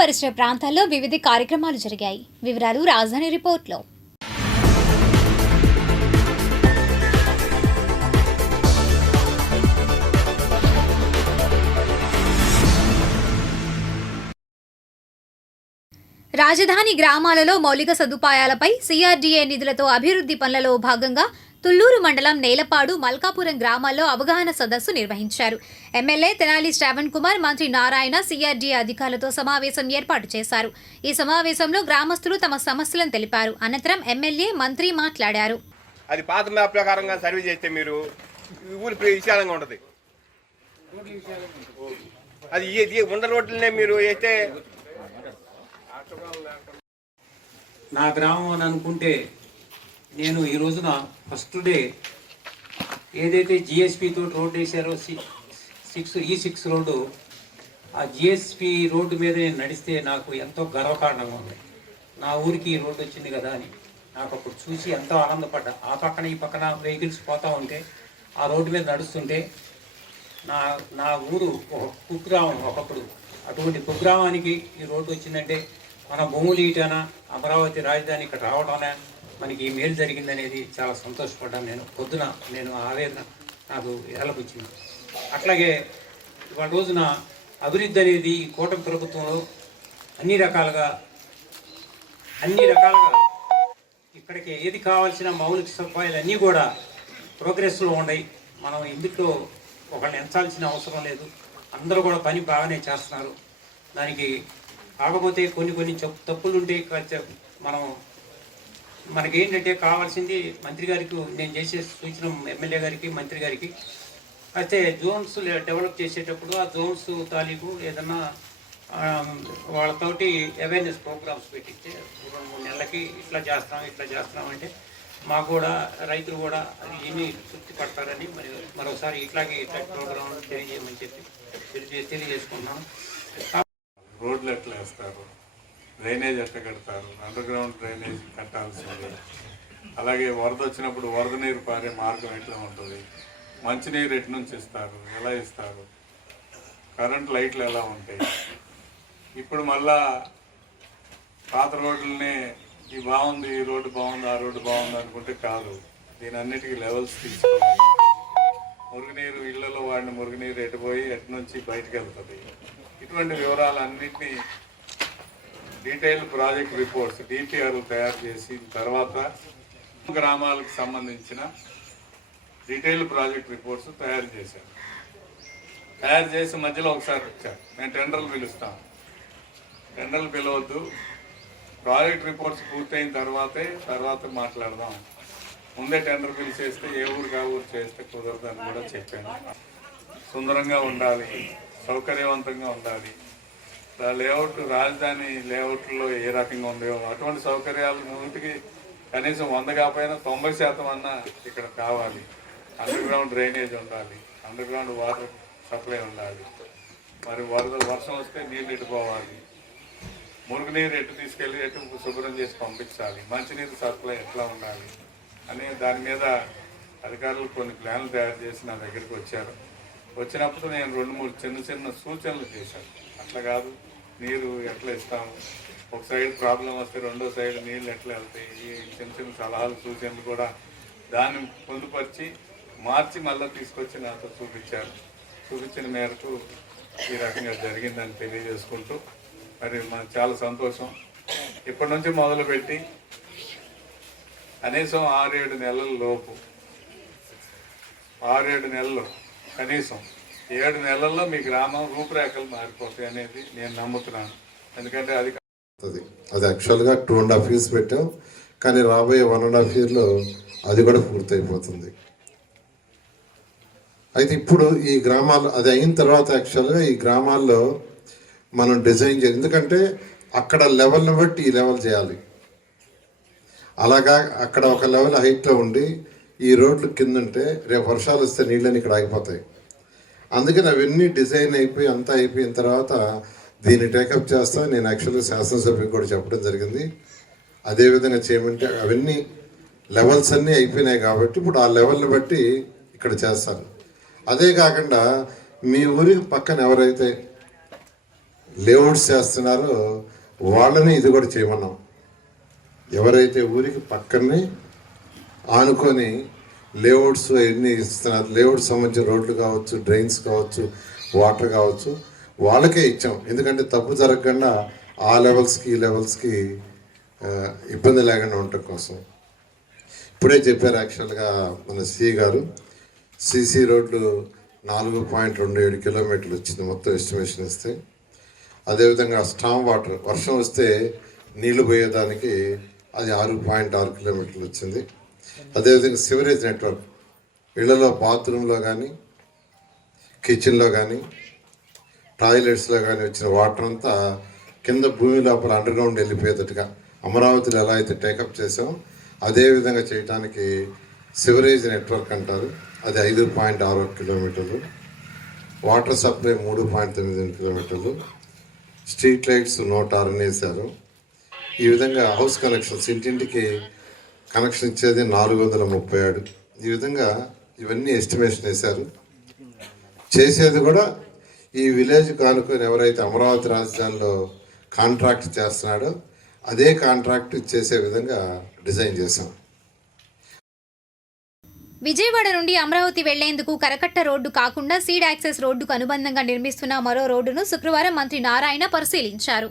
పరిసర ప్రాంతాల్లో వివిధ కార్యక్రమాలు జరిగాయి. వివరాలు రాజధాని రిపోర్ట్లో. రాజధాని గ్రామాలలో మౌలిక సదుపాయాలపై సిఆర్డీఏ నిధులతో అభివృద్ధి పనులలో భాగంగా తుళ్లూరు మండలం నేలపాడు, మల్కాపురం గ్రామాల్లో అవగాహన సదస్సు నిర్వహించారు. ఎమ్మెల్యే తెనాలి శ్రావణ్ కుమార్, మంత్రి నారాయణ సిఆర్డీఏ అధికారులతో సమావేశం ఏర్పాటు చేశారు. ఈ సమావేశంలో గ్రామస్తులు తమ సమస్యలను తెలిపారు. అనంతరం ఎమ్మెల్యే, మంత్రి మాట్లాడారు. అది పాత మ్యాప్ ప్రకారంగా సర్వే చేస్తే మీరు ఊరి విశాలంగా ఉంటుంది. అది ఉండ రోడ్లనే మీరు వేస్తే నా గ్రామం అని అనుకుంటే నేను ఈ రోజున ఫస్ట్ డే ఏదైతే జిఎస్పి తోటి రోడ్డు వేసారో E6 రోడ్డు, ఆ జిఎస్పి రోడ్డు మీద నేను నడిస్తే నాకు ఎంతో గర్వకారణంగా ఉంది. నా ఊరికి ఈ రోడ్డు వచ్చింది కదా అని నాకు అప్పుడు చూసి ఎంతో ఆనందపడ్డా. ఆ పక్కన ఈ పక్కన వెహికల్స్ పోతూ ఉంటే ఆ రోడ్డు మీద నడుస్తుంటే నా ఊరు ఒక కుగ్రామం ఒకప్పుడు. అటువంటి కుగ్రామానికి ఈ రోడ్డు వచ్చిందంటే మన భూములు ఇటనా అమరావతి రాజధాని ఇక్కడ రావడానే మనకి ఈ మేలు జరిగిందనేది చాలా సంతోషపడ్డాను. నేను ఆవేదన నాకు ఎలకొచ్చింది. అట్లాగే ఇవాళ రోజున అభివృద్ధి అనేది ఈ కూటమి ప్రభుత్వంలో అన్ని రకాలుగా ఇక్కడికి ఏది కావాల్సిన మౌలిక సదుపాయాలు అన్నీ కూడా ప్రోగ్రెస్లో ఉన్నాయి. మనం ఎందుకు ఒకళ్ళని ఎంచాల్సిన అవసరం లేదు. అందరూ కూడా పని బాగానే చేస్తున్నారు. దానికి కాకపోతే కొన్ని తప్పులు ఉంటే మనకేంటంటే కావాల్సింది మంత్రి గారికి నేను చేసే సూచన, ఎమ్మెల్యే గారికి, మంత్రి గారికి అయితే జోన్స్ డెవలప్ చేసేటప్పుడు ఆ జోన్స్ తాలూకు ఏదన్నా వాళ్ళతోటి అవేర్నెస్ ప్రోగ్రామ్స్ పెట్టించే 2-3 నెలలకి ఇట్లా చేస్తున్నాం అంటే మాకు కూడా రైతులు కూడా అది ఏమీ తృప్తి పడతారని మరోసారి ఇట్లాంటి ప్రోగ్రాం తెలియజేయమని చెప్పి తెలియజేసుకుంటున్నాను. రోడ్లు ఎట్లా వేస్తారు, డ్రైనేజ్ ఎట్లా కడతారు, అండర్ గ్రౌండ్ డ్రైనేజ్ కట్టాల్సింది. అలాగే వరద వచ్చినప్పుడు వరద నీరు పారే మార్గం ఎట్లా ఉంటుంది, మంచినీరు ఎటు నుంచి ఇస్తారు, ఎలా ఇస్తారు, కరెంట్ లైట్లు ఎలా ఉంటాయి. ఇప్పుడు మళ్ళా పాత రోడ్లనే ఈ బాగుంది, ఈ రోడ్డు బాగుంది, ఆ రోడ్డు బాగుంది అనుకుంటే కాదు. దీని అన్నిటికీ లెవెల్స్ తీసుకోవాలి. మురుగునీరు ఇళ్లలో వాడిన మురుగునీరు ఎటుపోయి ఎటు నుంచి బయటకు వెళ్తుంది. ఇటువంటి వివరాలన్నింటినీ డీటెయిల్ ప్రాజెక్ట్ రిపోర్ట్స్ డిపిఆర్లు తయారు చేసి తర్వాత గ్రామాలకు సంబంధించిన డీటెయిల్ ప్రాజెక్ట్ రిపోర్ట్స్ తయారు చేశాను. తయారు చేసి మధ్యలో ఒకసారి వచ్చాను, నేను టెండర్లు పిలుస్తాను. టెండర్లు పిలవద్దు, ప్రాజెక్ట్ రిపోర్ట్స్ పూర్తయిన తర్వాత మాట్లాడదాం. ముందే టెండర్ పిలిచేస్తే ఏ ఊరికి ఆ ఊరు చేస్తే కుదరదని కూడా చెప్పాను. సుందరంగా ఉండాలి, సౌకర్యవంతంగా ఉండాలి. లేఅవుట్ రాజధాని లేఅవుట్లో ఏ రకంగా ఉందో అటువంటి సౌకర్యాలు ముందుకి కనీసం 100 కాకపోయినా 90% అన్నా ఇక్కడ కావాలి. అండర్ గ్రౌండ్ డ్రైనేజ్ ఉండాలి, అండర్ గ్రౌండ్ వాటర్ సప్లై ఉండాలి. మరి వర్షం వస్తే నీళ్ళు ఎట్టుకోవాలి, మురుగునీరు ఎటు తీసుకెళ్ళి ఎటు శుభ్రం చేసి పంపించాలి, మంచినీరు సప్లై ఎట్లా ఉండాలి అనే దాని మీద అధికారులు కొన్ని ప్లాన్లు తయారు చేసి నా దగ్గరికి వచ్చారు. వచ్చినప్పుడు నేను 2-3 చిన్న సూచనలు చేశాను. అట్లా కాదు, నీరు ఎట్లా ఇస్తాము, ఒక సైడ్ ప్రాబ్లం వస్తే రెండో సైడ్ నీళ్ళు ఎట్లా వెళ్తాయి, ఈ చిన్న సలహాలు సూచనలు కూడా దాన్ని పొందుపరిచి మార్చి మళ్ళీ తీసుకొచ్చి నాతో చూపించిన మేరకు ఈ రకంగా జరిగిందని తెలియజేసుకుంటూ మరి మనకు చాలా సంతోషం. ఇప్పటి నుంచి మొదలుపెట్టి కనీసం 6-7 నెలల లోపు 6-7 నెలలు కనీసం 7 నెలల్లో మీ గ్రామం రూపురేఖలు మారిపోతాయి అనేది నేను నమ్ముతున్నాను. ఎందుకంటే అది యాక్చువల్గా 2.5 years పెట్టాం, కానీ రాబోయే 1.5 yearలో అది కూడా పూర్తయిపోతుంది. అయితే ఇప్పుడు ఈ గ్రామాలు అది అయిన తర్వాత యాక్చువల్గా ఈ గ్రామాల్లో మనం డిజైన్ చేయాలి. ఎందుకంటే అక్కడ లెవెల్ని బట్టి ఈ లెవెల్ చేయాలి. అలాగా అక్కడ ఒక లెవెల్ హైట్లో ఉండి ఈ రోడ్లు కింద ఉంటే రేపు వర్షాలు వస్తే నీళ్ళని ఇక్కడ ఆగిపోతాయి. అందుకని అవన్నీ డిజైన్ అయిపోయి అంతా అయిపోయిన తర్వాత దీన్ని టేకప్ చేస్తాం. నేను యాక్చువల్గా శాసనసభ్యుకి కూడా చెప్పడం జరిగింది. అదేవిధంగా చేయమంటే అవన్నీ లెవెల్స్ అన్నీ అయిపోయినాయి కాబట్టి ఇప్పుడు ఆ లెవెల్ని బట్టి ఇక్కడ చేస్తాను. అదే కాకుండా మీ ఊరికి పక్కన ఎవరైతే లేఅవుట్స్ చేస్తున్నారో వాళ్ళని ఇది కూడా చేయమన్నాం. ఎవరైతే ఊరికి పక్కనే ఆనుకొని లేఅవుట్స్ ఎన్ని ఇస్తున్నారు, లేఅవుట్స్ సంబంధించిన రోడ్లు కావచ్చు, డ్రైన్స్ కావచ్చు, వాటర్ కావచ్చు, వాళ్ళకే ఇచ్చాం. ఎందుకంటే తప్పు జరగకుండా ఆ లెవెల్స్కి ఈ లెవెల్స్కి ఇబ్బంది లేకుండా ఉండటం కోసం. ఇప్పుడే చెప్పారు యాక్చువల్గా మన సిఈ గారు, సిసి రోడ్లు 4.27 కిలోమీటర్లు వచ్చింది మొత్తం ఎస్టిమేషన్ ఇస్తే. అదేవిధంగా స్టామ్ వాటర్ వర్షం వస్తే నీళ్లు పోయేదానికి అది 6.6 కిలోమీటర్లు వచ్చింది. అదేవిధంగా సివరేజ్ నెట్వర్క్ ఇళ్లలో బాత్రూంలో కానీ, కిచెన్లో కానీ, టాయిలెట్స్లో కానీ వచ్చిన వాటర్ అంతా కింద భూమి లోపల అండర్ గ్రౌండ్ వెళ్ళిపోయేటట్టుగా అమరావతిలో ఎలా అయితే టేకప్ చేసామో అదేవిధంగా చేయడానికి సివరేజ్ నెట్వర్క్ అంటారు, అది 5.6 కిలోమీటర్లు. వాటర్ సప్లై 3.9 కిలోమీటర్లు. స్ట్రీట్ లైట్స్ 106 వేశారు. ఈ విధంగా హౌస్ కనెక్షన్స్ ఇంటింటికి కనెక్షన్ ఇచ్చేది 437. ఈ విధంగా ఇవన్నీ ఎస్టిమేషన్ వేశారు. చేసేది కూడా ఈ విలేజ్ కానుకొని ఎవరైతే అమరావతి రాజధానిలో కాంట్రాక్ట్ చేస్తున్నాడో అదే కాంట్రాక్ట్ చేసే విధంగా డిజైన్ చేశాం. విజయవాడ నుండి అమరావతి వెళ్లేందుకు కరకట్ట రోడ్డు కాకుండా సీడ్ యాక్సెస్ రోడ్డుకు అనుబంధంగా నిర్మిస్తున్న మరో రోడ్డును శుక్రవారం మంత్రి నారాయణ పరిశీలించారు.